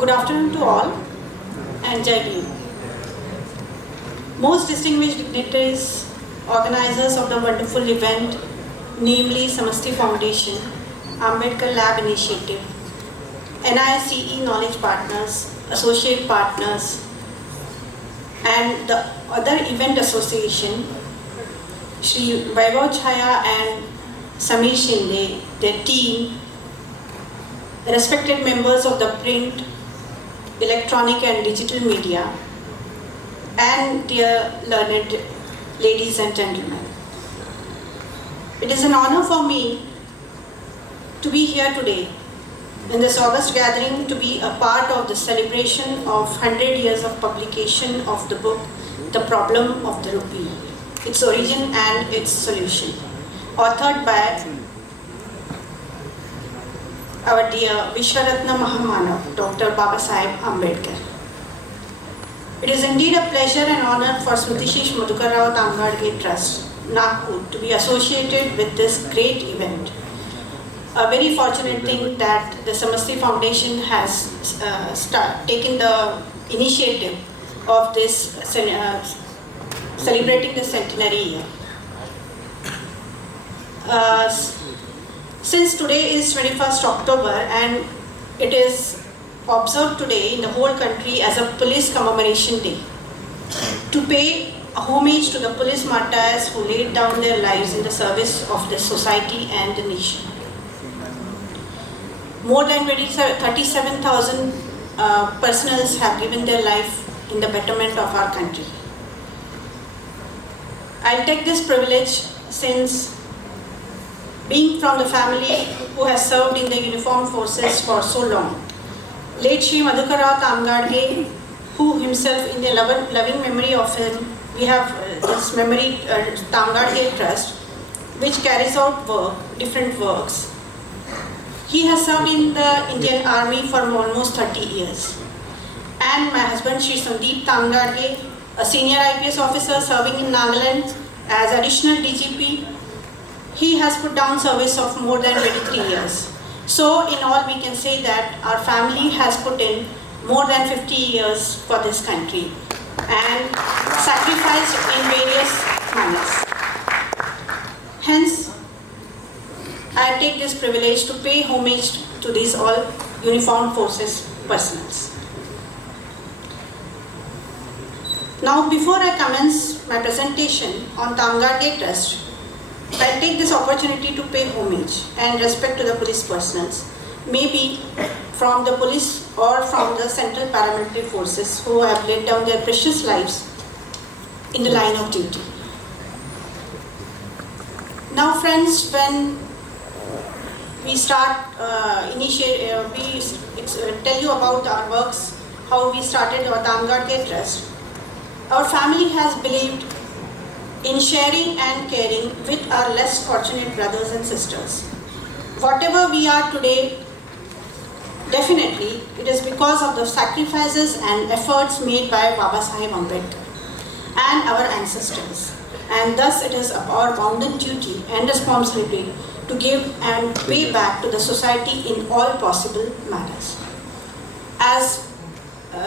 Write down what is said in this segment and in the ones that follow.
Good afternoon to all and Jai Hind. Most distinguished dignitaries, organizers of the wonderful event, namely Samasti Foundation, Ambedkar Lab Initiative, NICE Knowledge Partners, Associate Partners, and the other event association, Shri Vaibhav Chhaya and Samir Shinde, their team, respected members of the print, electronic and digital media, and dear learned ladies and gentlemen. It is an honor for me to be here today in this August gathering to be a part of the celebration of 100 years of publication of the book, The Problem of the Rupee, its origin and its solution, authored by our dear Vishwaratna Mahamanav, Dr. Babasaheb Ambedkar. It is indeed a pleasure and honor for Smritishesh Madhukarrao Tamgadge Trust, Nagpur, to be associated with this great event. A very fortunate thing that the Samasti Foundation has taken the initiative of this celebrating the centenary year. Since today is 21st October and it is observed today in the whole country as a police commemoration day, to pay homage to the police martyrs who laid down their lives in the service of the society and the nation. More than 37,000 personals have given their life in the betterment of our country. I'll take this privilege since being from the family who has served in the uniformed forces for so long. Late Shri Madhukarrao Tamgadge, who himself, in the loving memory of him, we have this memory Tamgadge Trust, which carries out different works. He has served in the Indian Army for almost 30 years. And my husband, Shri Sandeep Tamgadge, a senior IPS officer serving in Nagaland as additional DGP, he has put down service of more than 23 years. So in all, we can say that our family has put in more than 50 years for this country and sacrificed in various manners. Hence, I take this privilege to pay homage to these all uniformed forces personals. Now, before I commence my presentation on Tamgadge Trust, I take this opportunity to pay homage and respect to the police personals, maybe from the police or from the central paramilitary forces who have laid down their precious lives in the line of duty. Now friends, when we start tell you about our works, how we started our Tamgadge Trust, our family has believed in sharing and caring with our less fortunate brothers and sisters. Whatever we are today, definitely it is because of the sacrifices and efforts made by Babasaheb Ambedkar and our ancestors. And thus it is our bounden duty and responsibility to give and pay back to the society in all possible manners. As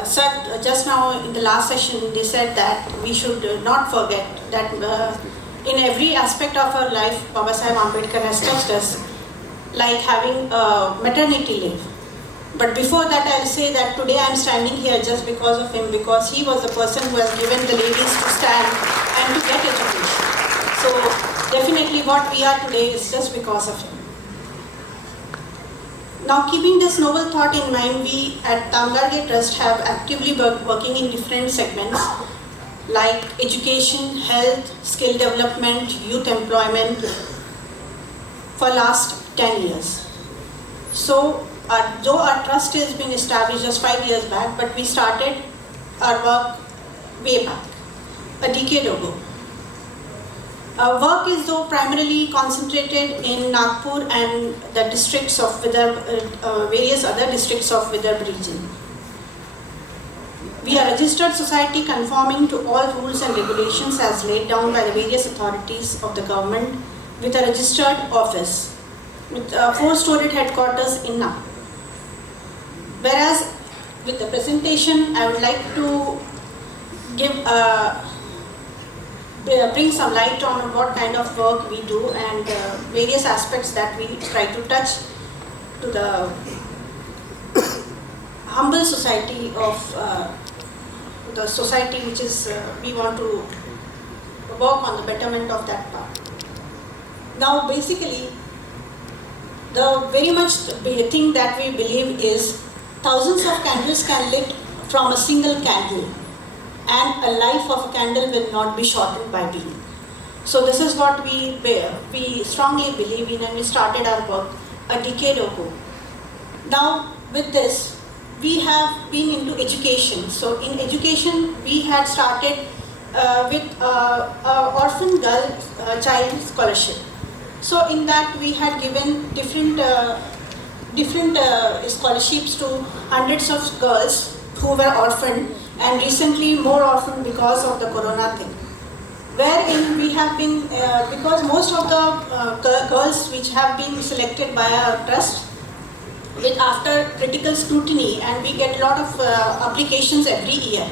said just now in the last session, they said that we should not forget that in every aspect of our life, Babasaheb Ambedkar has touched us, like having a maternity leave. But before that, I'll say that today I'm standing here just because of him, because he was the person who has given the ladies to stand and to get education. So definitely what we are today is just because of him. Now, keeping this noble thought in mind, we at Tamgadge Trust have actively working in different segments like education, health, skill development, youth employment for last 10 years. So, though our trust has been established just 5 years back, but we started our work way back, a decade ago. Our work is though primarily concentrated in Nagpur and the districts of various other districts of Vidarbha region. We are a registered society conforming to all rules and regulations as laid down by the various authorities of the government with a registered office with a 4-storied headquarters in Nagpur. Whereas with the presentation, I would like to give bring some light on what kind of work we do and various aspects that we try to touch to the humble society of the society which is we want to work on the betterment of that part. Now basically the very much thing that we believe is thousands of candles can lit from a single candle, and a life of a candle will not be shortened by being. So this is what we strongly believe in, and we started our work a decade ago. Now with this, we have been into education. So in education, we had started with orphan girl child scholarship. So in that we had given different scholarships to hundreds of girls who were orphaned, and recently more orphaned because of the corona thing. Wherein we have been, because most of the girls which have been selected by our trust, with after critical scrutiny, and we get a lot of applications every year.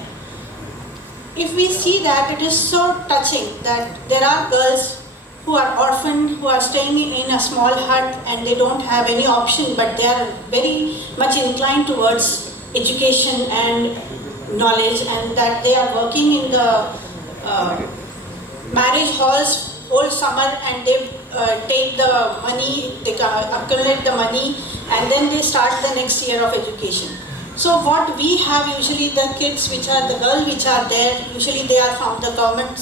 If we see that it is so touching that there are girls who are orphaned, who are staying in a small hut and they don't have any option, but they are very much inclined towards education and knowledge, and that they are working in the marriage halls whole summer, and they take the money, they accumulate the money, and then they start the next year of education. So what we have usually, the kids which are the girls which are there, usually they are from the government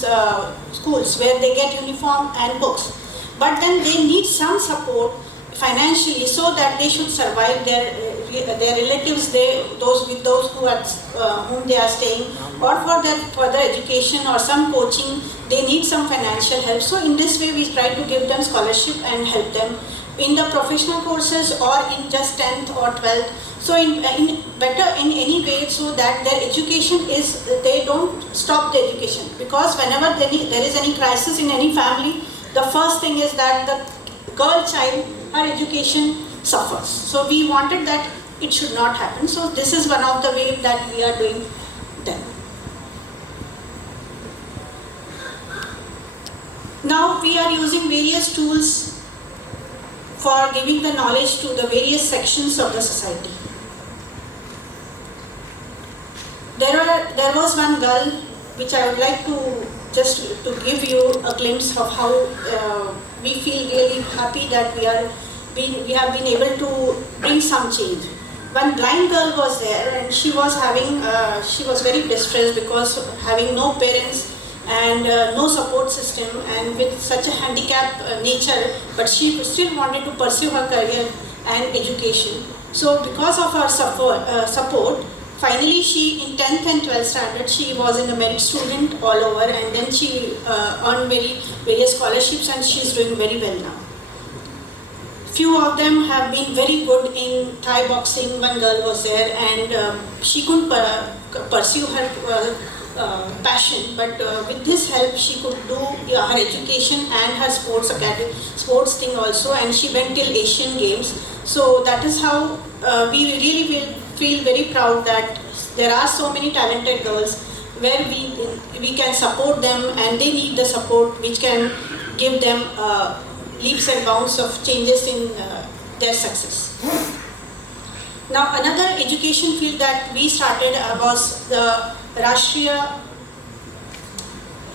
schools where they get uniform and books. But then they need some support financially so that they should survive their relatives, those who are whom they are staying, or for their further education or some coaching, they need some financial help. So in this way we try to give them scholarship and help them in the professional courses or in just 10th or 12th. So in any way, so that their education is, they don't stop the education, because whenever there is any crisis in any family, the first thing is that the girl child, her education suffers. So we wanted that it should not happen. So this is one of the ways that we are doing them. Now we are using various tools for giving the knowledge to the various sections of the society. There was one girl which I would like to just to give you a glimpse of how we feel really happy that we have been able to bring some change. One blind girl was there, and she was very distressed because having no parents and no support system, and with such a handicap nature, but she still wanted to pursue her career and education. So because of our support, finally she, in 10th and 12th standard, she was in a merit student all over, and then she earned various scholarships, and she is doing very well now. Few of them have been very good in Thai boxing. One girl was there, and she couldn't pursue her passion, but with this help she could do her education and her sports thing also, and she went till Asian Games. So that is how we really will feel very proud that there are so many talented girls where we can support them, and they need the support which can give them leaps and bounds of changes in their success. Now another education field that we started was the Rashtriya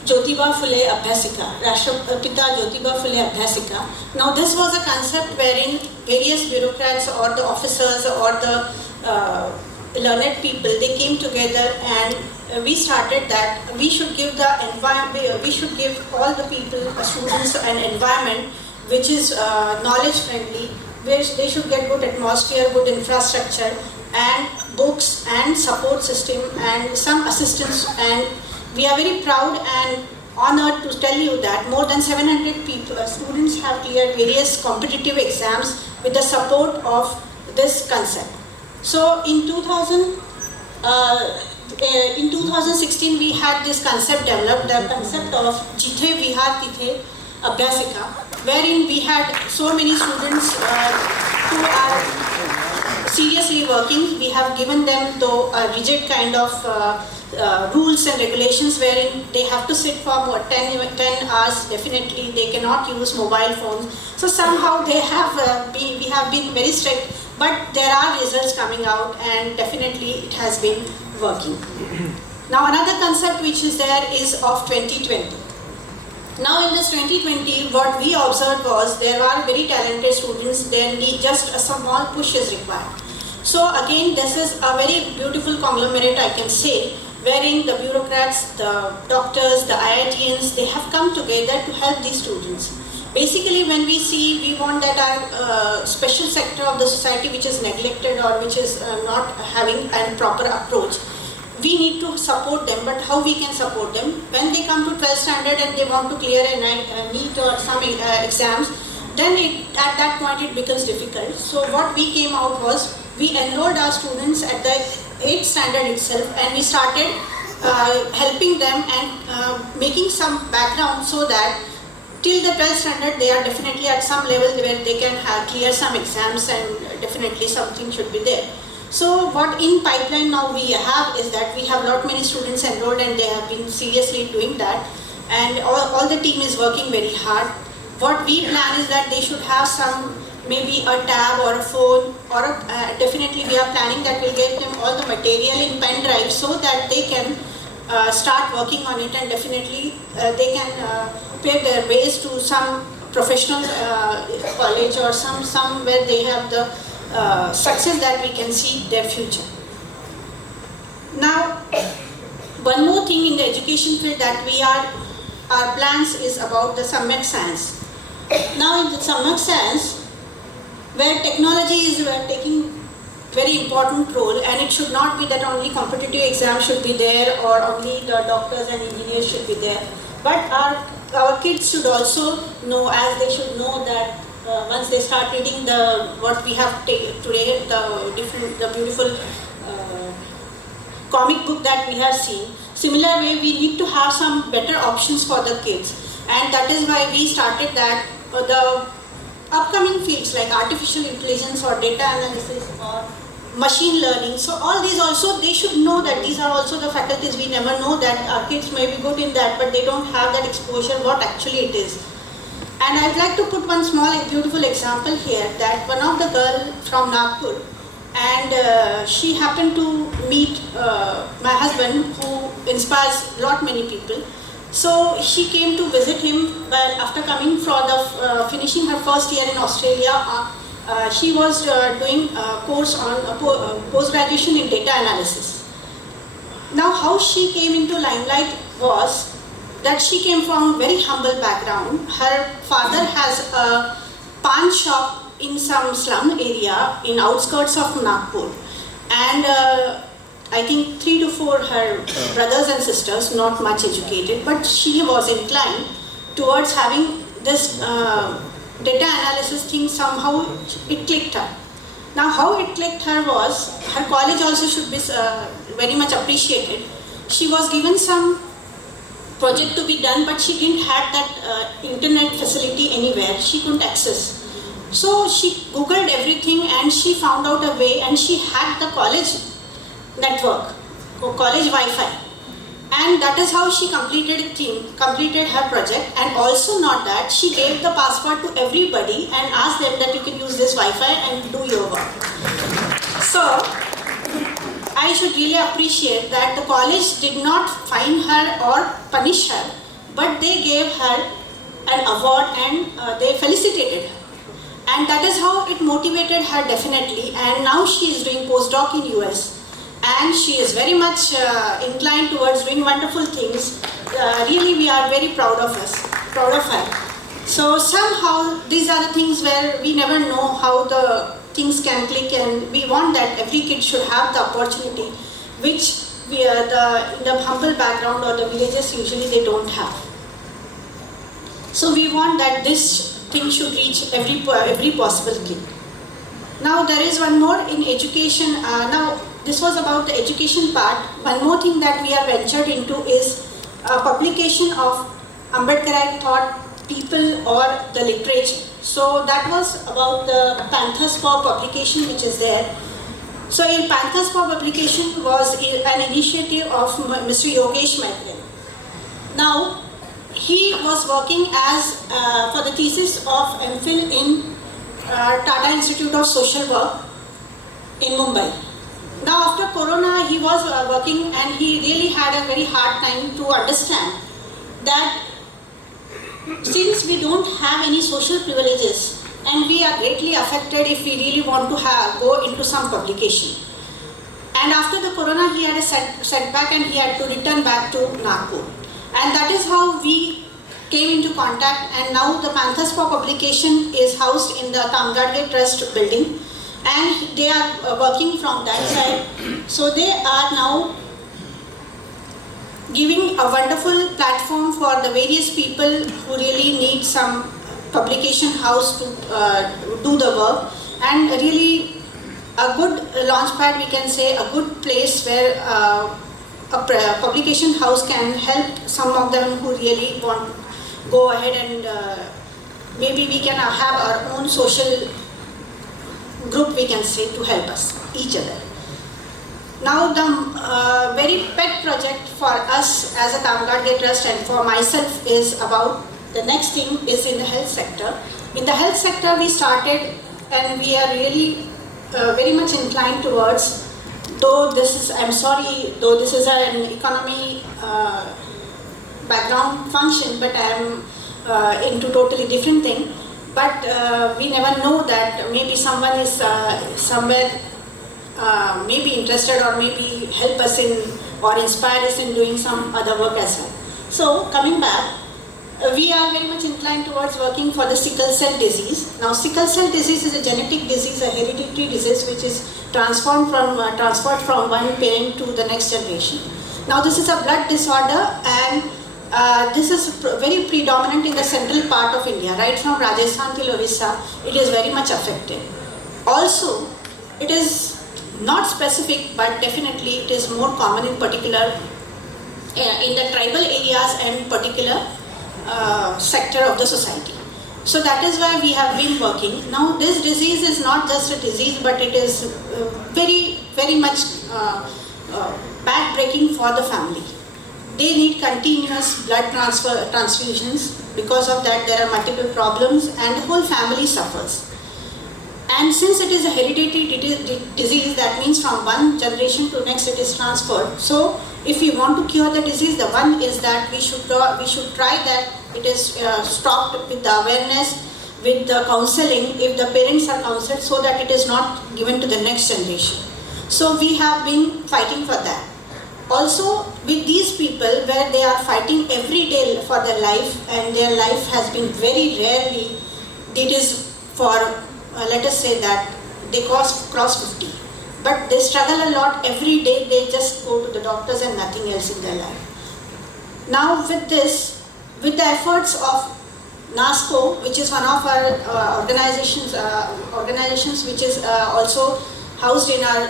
Jyotiba Phule Abhyasika, Rashtrapita Jyotiba Phule Abhyasika. Now this was a concept wherein various bureaucrats or the officers or the learned people, they came together, and we started that we should give the environment, we should give all the people, students, an environment which is knowledge friendly, where they should get good atmosphere, good infrastructure, and books and support system and some assistance. And we are very proud and honored to tell you that more than 700 students have cleared various competitive exams with the support of this concept. So in 2016 we had this concept developed, the concept of Jithe Vihar Tithe Abhyasika, wherein we had so many students who are seriously working. We have given them though a rigid kind of rules and regulations wherein they have to sit for 10 hours definitely. They cannot use mobile phones. So somehow they have we have been very strict, but there are results coming out and definitely it has been working. Now another concept which is there is of 2020. Now in this 2020, what we observed was there are very talented students, they need just a small push is required. So again, this is a very beautiful conglomerate, I can say, wherein the bureaucrats, the doctors, the IITians, they have come together to help these students. Basically, when we see, we want that our special sector of the society which is neglected or which is not having a proper approach, we need to support them. But how we can support them? When they come to 12th standard and they want to clear a NEET or some exams, then at that point it becomes difficult. So what we came out was, we enrolled our students at the 8th standard itself, and we started helping them and making some background so that till the 12th standard they are definitely at some level where they can clear some exams and definitely something should be there. So what in pipeline now we have is that we have lot many students enrolled and they have been seriously doing that, and all the team is working very hard. What we plan is that they should have some, maybe a tab or a phone, or definitely we are planning that we'll get them all the material in pen drive so that they can start working on it, and definitely they can pave their ways to some professional college or some where they have the success that we can see their future. Now, one more thing in the education field that our plans is about the subject science. Now in the subject science, where technology is taking very important role, and it should not be that only competitive exams should be there or only the doctors and engineers should be there, but our kids should also know, as they should know that once they start reading what we have today, the beautiful comic book that we have seen, similar way we need to have some better options for the kids, and that is why we started that the upcoming fields like artificial intelligence or data analysis or machine learning. So all these also, they should know that these are also the faculties. We never know that our kids may be good in that, but they don't have that exposure what actually it is. And I'd like to put one small beautiful example here, that one of the girl from Nagpur, and she happened to meet my husband, who inspires many people. So she came to visit him. Well, after coming from finishing her first year in Australia, she was doing a course on post-graduation in data analysis. Now how she came into limelight was that she came from very humble background. Her father has a pan shop in some slum area in outskirts of Nagpur, and I think 3 to 4 her brothers and sisters, not much educated, but she was inclined towards having this data analysis thing. Somehow it clicked her. Now how it clicked her was, her college also should be very much appreciated. She was given some project to be done, but she didn't have that internet facility anywhere. She couldn't access. So she googled everything and she found out a way, and she hacked the college network, or college Wi-Fi. And that is how she completed her project. And also not that, she gave the password to everybody and asked them that you can use this Wi-Fi and do your work. So I should really appreciate that the college did not fine her or punish her, but they gave her an award and they felicitated her. And that is how it motivated her definitely. And now she is doing postdoc in US. And she is very much inclined towards doing wonderful things. Really, we are very proud of her. So somehow these are the things where we never know how the things can click, and we want that every kid should have the opportunity, which in the humble background or the villages usually they don't have. So we want that this thing should reach every possible kid. Now there is one more in education. Now this was about the education part. One more thing that we have ventured into is a publication of Ambedkarite thought, people or the literature. So that was about the Panthers for publication which is there. So in Panthers for publication was an initiative of Mr. Yogesh Madhukarrao. Now, he was working as for the thesis of MPhil in Tata Institute of Social Work in Mumbai. Now after Corona, he was working and he really had a very hard time to understand that since we don't have any social privileges and we are greatly affected if we really want to go into some publication. And after the Corona, he had a setback and he had to return back to Nagpur. And that is how we came into contact, and now the Panthers for publication is housed in the Tamgadge Trust building, and they are working from that side. So they are now giving a wonderful platform for the various people who really need some publication house to do the work, and really a good launchpad, we can say, a good place where a publication house can help some of them who really want to go ahead, and maybe we can have our own social group, we can say, to help us, each other. Now the very pet project for us as a Tamgadge Trust and for myself is about, the next thing is in the health sector. In the health sector we started, and we are really very much inclined towards, though this is, I'm sorry, though this is an economy background function, but I am into totally different thing. But we never know that maybe someone is somewhere maybe interested or maybe help us in or inspire us in doing some other work as well. So coming back, we are very much inclined towards working for the sickle cell disease. Now sickle cell disease is a genetic disease, a hereditary disease which is transferred from one parent to the next generation. Now this is a blood disorder, and this is very predominant in the central part of India, right from Rajasthan till Orissa. It is very much affected. Also, it is not specific, but definitely it is more common in particular in the tribal areas and particular sector of the society. So that is why we have been working. Now this disease is not just a disease, but it is very much back-breaking for the family. They need continuous blood transfusions. Because of that, there are multiple problems and the whole family suffers. And since it is a hereditary disease, that means from one generation to next it is transferred. So if we want to cure the disease, the one is that we should try that it is stopped with the awareness, with the counseling, if the parents are counseled, so that it is not given to the next generation. So we have been fighting for that. Also with these people where they are fighting every day for their life, and their life has been very rarely, it is for let us say that they cross 50, but they struggle a lot every day. They just go to the doctors and nothing else in their life. Now with this, with the efforts of NASCO, which is one of our organizations which is also housed in our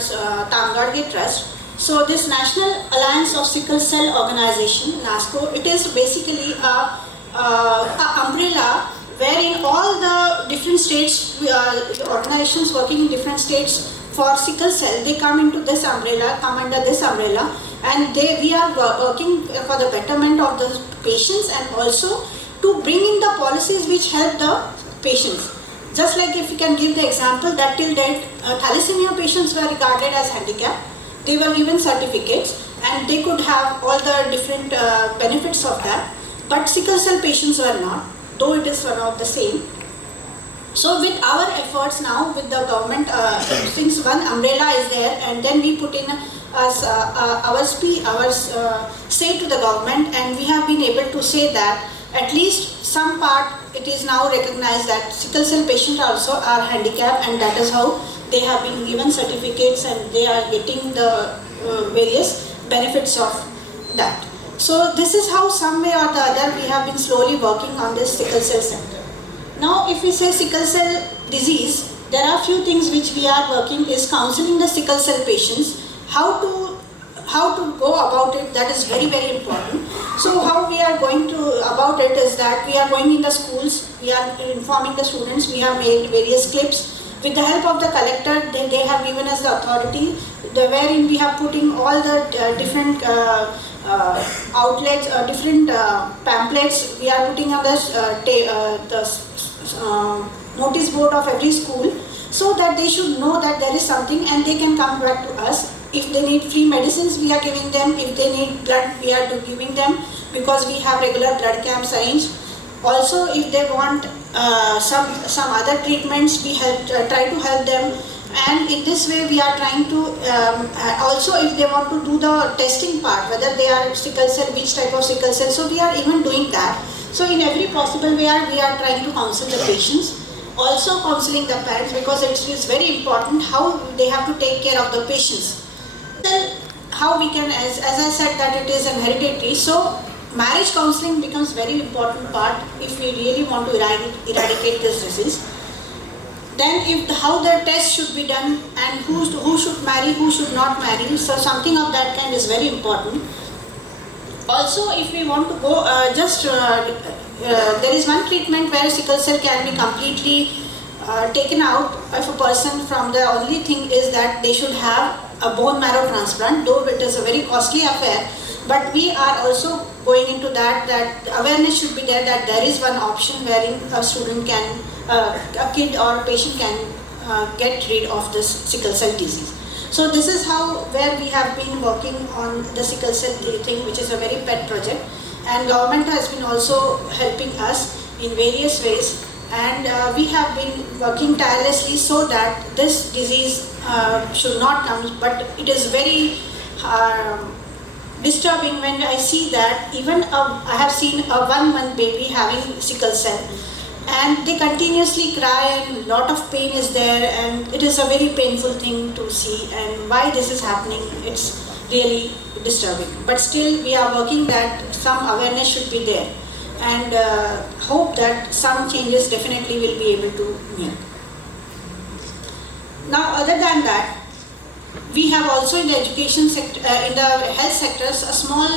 Tamgadge Trust. So this National Alliance of Sickle Cell Organization, NASCO, it is basically a umbrella wherein all the different states, the organizations working in different states for sickle cell, they come into this umbrella, come under this umbrella, and we are working for the betterment of the patients and also to bring in the policies which help the patients. Just like if you can give the example that till date, thalassemia patients were regarded as handicapped. They were given certificates and they could have all the different benefits of that, but sickle cell patients were not, though it is one of the same. So with our efforts now with the government, since one umbrella is there, and then we put in our say to the government, and we have been able to say that at least some part it is now recognized that sickle cell patients also are handicapped, and that is how they have been given certificates and they are getting the various benefits of that. So this is how some way or the other we have been slowly working on this sickle cell sector. Now if we say sickle cell disease, there are few things which we are working is counseling the sickle cell patients, how to go about it. That is very important. So how we are going to about it is that we are going in the schools, we are informing the students, we have made various clips with the help of the collector, they have given us the authority, wherein we have put in all the different outlets, different pamphlets. We are putting on the notice board of every school, so that they should know that there is something and they can come back to us. If they need free medicines, we are giving them. If they need blood, we are giving them, because we have regular blood camps arranged. Also, if they want some other treatments, we try to help them. And in this way, we are trying to, also if they want to do the testing part, whether they are sickle cell, which type of sickle cell, so we are even doing that. So in every possible way, we are trying to counsel the patients. Also counseling the parents, because it is very important how they have to take care of the patients. Then how we can, as I said, that it is an hereditary, so marriage counseling becomes very important part if we really want to eradicate this disease. Then how the test should be done, and who should marry, who should not marry, so something of that kind is very important. Also, if we want to go there is one treatment where sickle cell can be completely taken out of a person from the only thing is that they should have a bone marrow transplant, though it is a very costly affair. But we are also going into that awareness should be there, that there is one option wherein a student can, a kid or patient can get rid of this sickle cell disease. So this is where we have been working on the sickle cell thing, which is a very pet project. And government has been also helping us in various ways. And we have been working tirelessly so that this disease should not come. But it is very disturbing when I see that even I have seen a 1-month baby having sickle cell, and they continuously cry and lot of pain is there, and it is a very painful thing to see. And why this is happening, it's really disturbing. But still we are working that some awareness should be there, and hope that some changes definitely will be able to make. Now, other than that, we have also in the education sector, in the health sectors, a small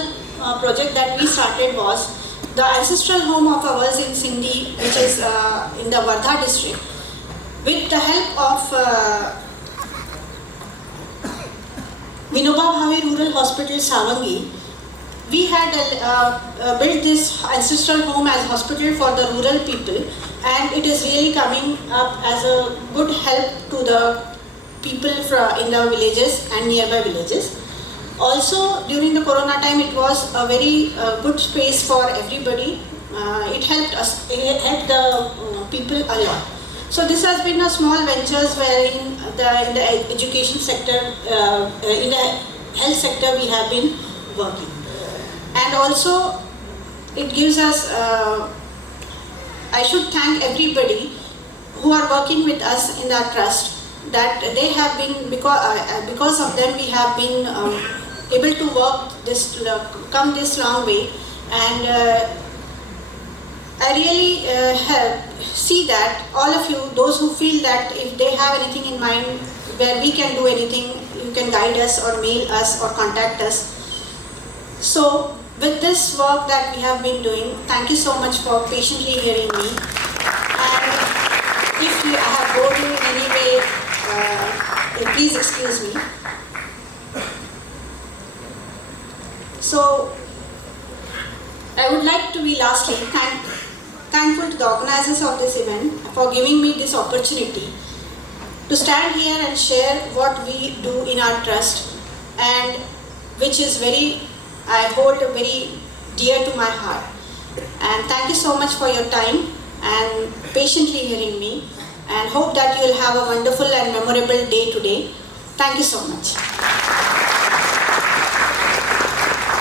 project that we started was the ancestral home of ours in Sindhi, which is in the Wardha district. With the help of Vinoba Bhave Rural Hospital, Savangi, we had built this ancestral home as hospital for the rural people, and it is really coming up as a good help to the people in the villages and nearby villages. Also, during the Corona time, it was a very good space for everybody. It helped us, it helped the people a lot. So this has been a small ventures wherein in the education sector, in the health sector, we have been working. And also, it gives us, I should thank everybody who are working with us in our trust, that they have been, because of them we have been able to come this long way. And I really see that all of you, those who feel that if they have anything in mind where we can do anything, you can guide us or mail us or contact us. So with this work that we have been doing, thank you so much for patiently hearing me. And if I have bored you in any way, please excuse me. So I would like to be lastly thankful to the organizers of this event for giving me this opportunity to stand here and share what we do in our trust, and which is I hold very dear to my heart. And thank you so much for your time and patiently hearing me, and hope that you will have a wonderful and memorable day today. Thank you so much.